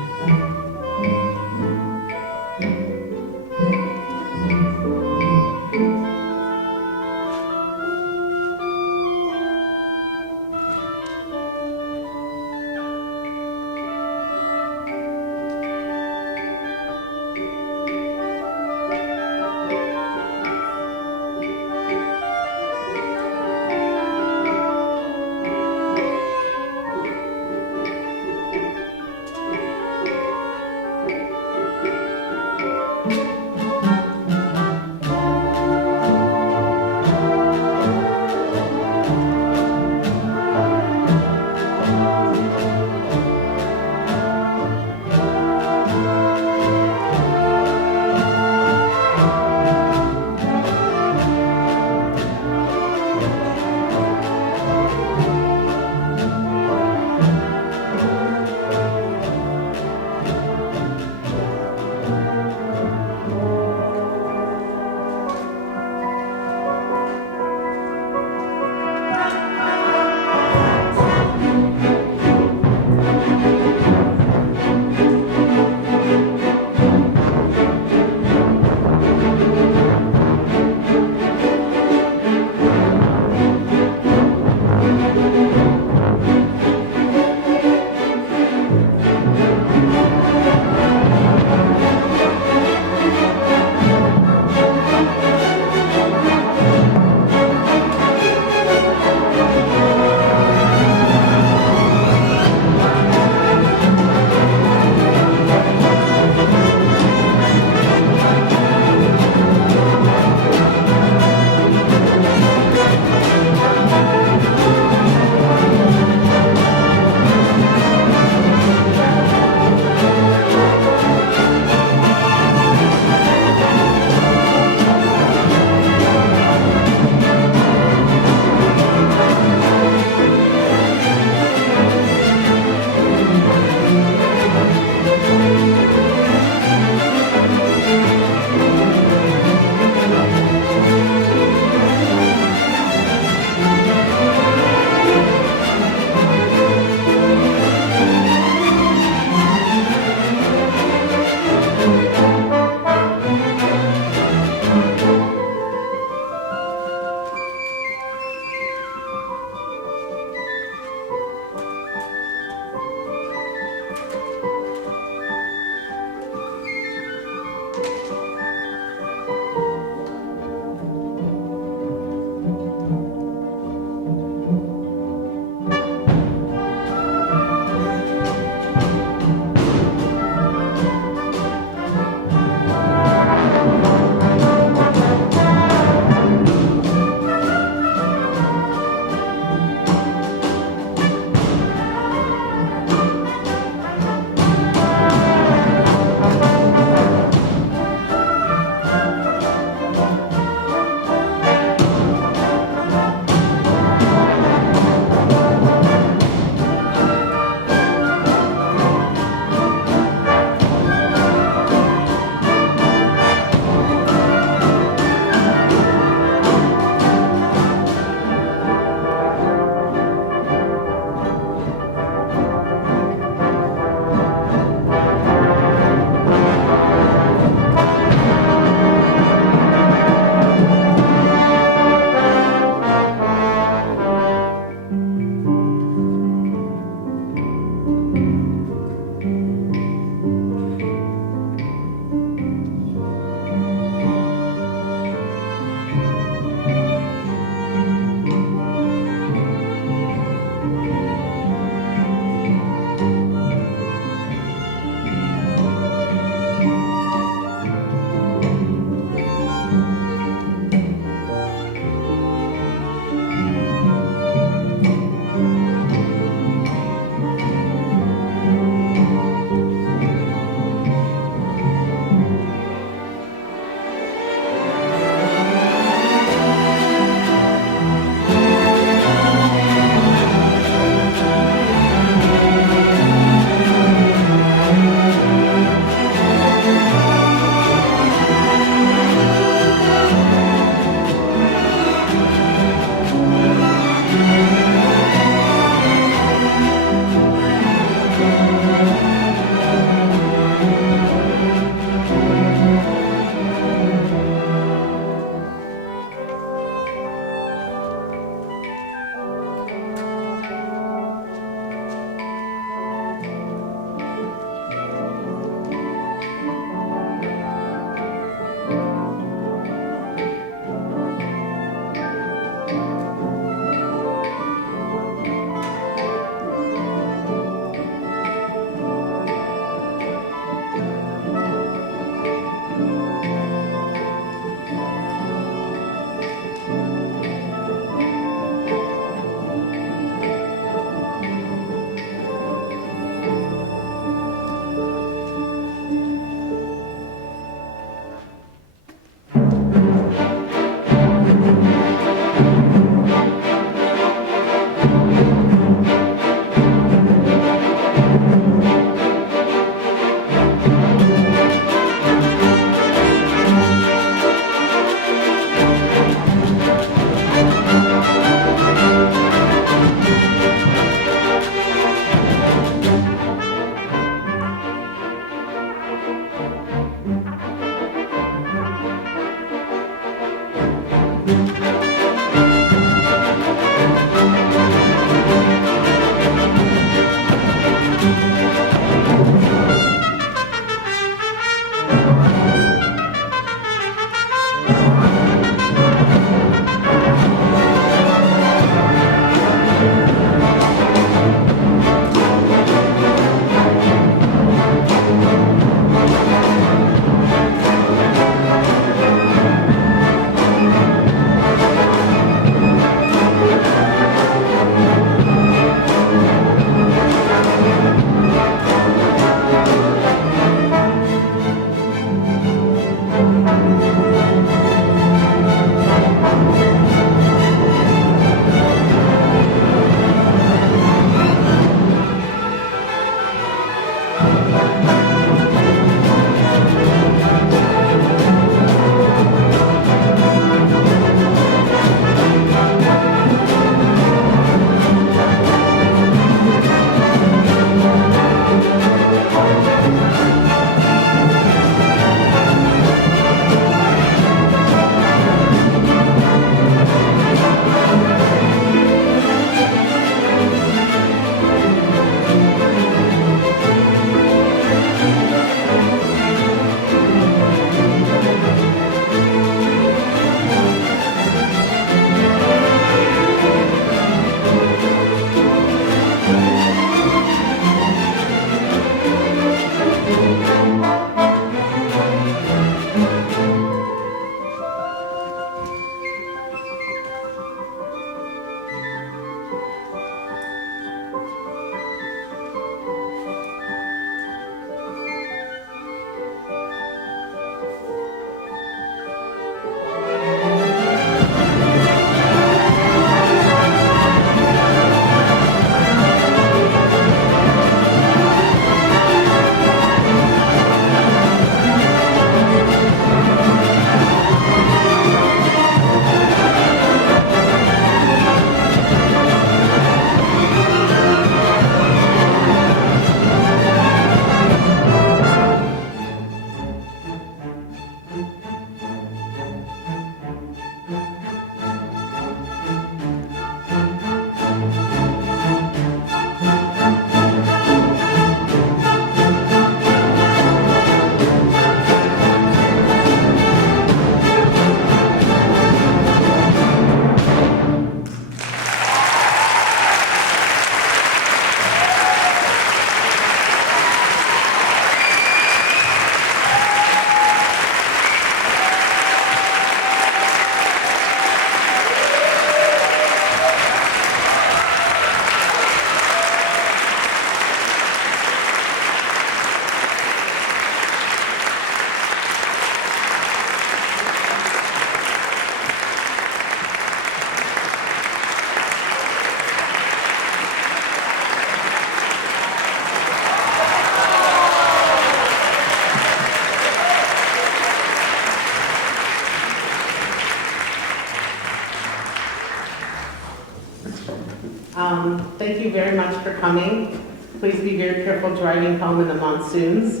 thank you very much for coming. Please be very careful driving home in the monsoons.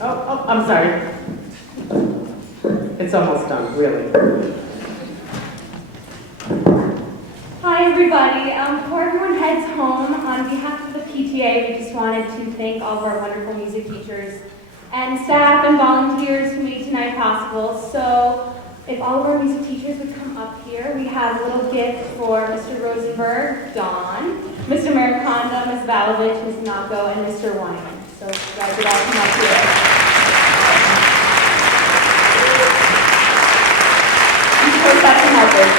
Oh, I'm sorry. It's almost done, really. Hi, everybody. Before everyone heads home, on behalf of the PTA, we just wanted to thank all of our wonderful music teachers and staff and volunteers who made tonight possible. So if all of our music teachers would come up here, we have a little gift for Mr. Rosenberg, Dawn, Mr. Maricondo, Ms. Valovich, Ms. Nako, and Mr. Wyman. So you guys would all come up here. Of course, that's some helpers.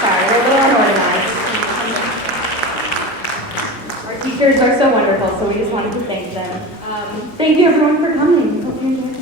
Sorry, we're a little unorganized. Our teachers are so wonderful, so we just wanted to thank them. Thank you everyone for coming. Hope you enjoyed.